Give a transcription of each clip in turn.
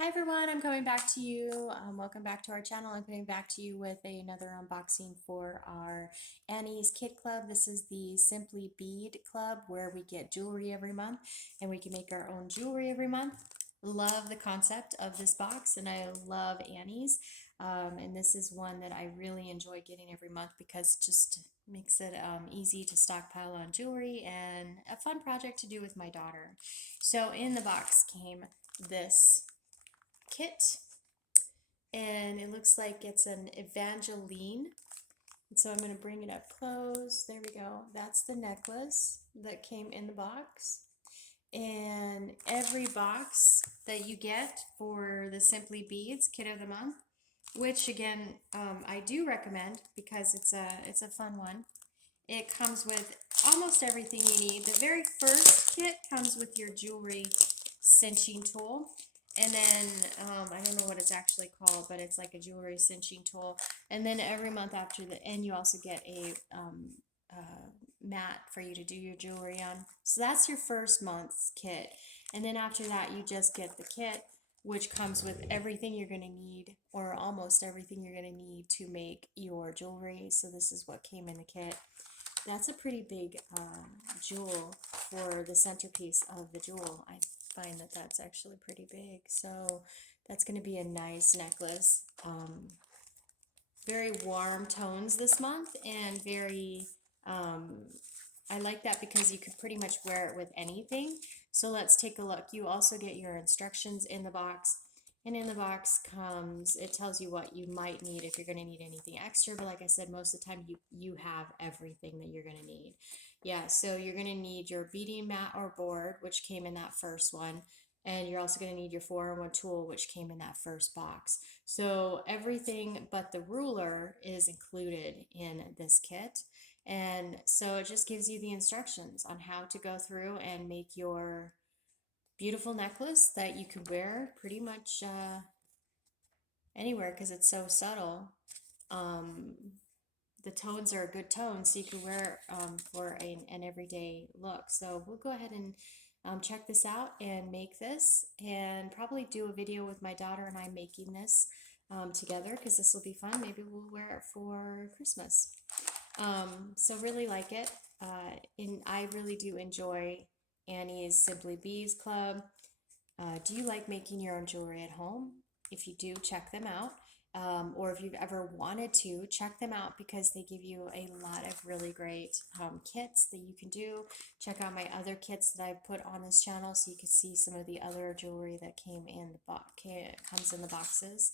Hi everyone, I'm coming back to you. Welcome back to our channel. I'm coming back to you with another unboxing for our Annie's Kit Club. This is the Simply Bead Club where we get jewelry every month and we can make our own jewelry every month. Love the concept of this box and I love Annie's. And this is one that I really enjoy getting every month because it just makes it easy to stockpile on jewelry and a fun project to do with my daughter. So in the box came this kit, and it looks like it's an Evangeline. And so I'm going to bring it up close. There we go. That's the necklace that came in the box. And every box that you get for the Simply Beads Kit of the Month, which again I do recommend because it's a fun one. It comes with almost everything you need. The very first kit comes with your jewelry cinching tool. And then, I don't know what it's actually called, but it's like a jewelry cinching tool. And then every month after the end, you also get a mat for you to do your jewelry on. So that's your first month's kit. And then after that, you just get the kit, which comes with everything you're going to need, or almost everything you're going to need to make your jewelry. So this is what came in the kit. That's a pretty big jewel for the centerpiece of the jewel. I find that that's actually pretty big. So that's going to be a nice necklace. Very warm tones this month and very, I like that because you could pretty much wear it with anything. So let's take a look. You also get your instructions in the box. And in the box comes, it tells you what you might need if you're going to need anything extra. But like I said, most of the time you have everything that you're going to need. Yeah, so you're going to need your beading mat or board, which came in that first one. And you're also going to need your 4-in-1 tool, which came in that first box. So everything but the ruler is included in this kit. And so it just gives you the instructions on how to go through and make your beautiful necklace that you can wear pretty much anywhere because it's so subtle. Um, the tones are a good tone, so you can wear it for an everyday look. So we'll go ahead and check this out and make this, and probably do a video with my daughter and I making this together because this will be fun. Maybe we'll wear it for Christmas. So really like it. And I really do enjoy Annie's Simply Bees Club. Do you like making your own jewelry at home? If you do, check them out. Or if you've ever wanted to, check them out because they give you a lot of really great kits that you can do. Check out my other kits that I've put on this channel so you can see some of the other jewelry that came in the box, comes in the boxes.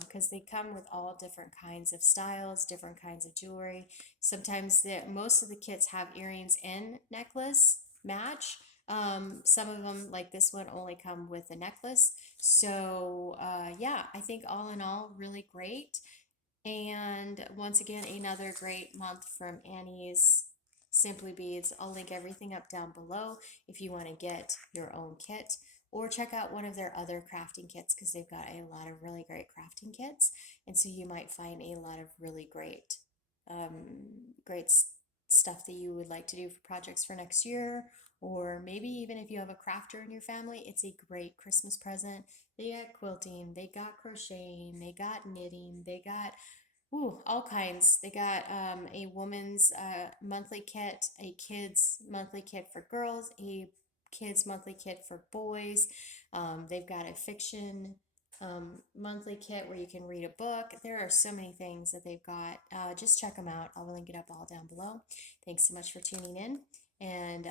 Because they come with all different kinds of styles, different kinds of jewelry. Sometimes most of the kits have earrings and necklace match. Some of them, like this one, only come with a necklace. So yeah, I think all in all, really great. And once again, another great month from Annie's Simply Beads. I'll link everything up down below if you want to get your own kit, or check out one of their other crafting kits because they've got a lot of really great crafting kits. And so you might find a lot of really great, great stuff that you would like to do for projects for next year, or maybe even if you have a crafter in your family, it's a great Christmas present. They got quilting, they got crocheting, they got knitting, they got all kinds. They got a woman's monthly kit, a kid's monthly kit for girls, a kid's monthly kit for boys. They've got a fiction monthly kit where you can read a book. There are so many things that they've got. Just check them out. I'll link it up all down below. Thanks so much for tuning in, and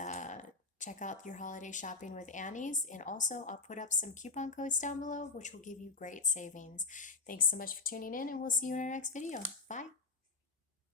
check out your holiday shopping with Annie's. And also, I'll put up some coupon codes down below, which will give you great savings. Thanks so much for tuning in, and we'll see you in our next video. Bye.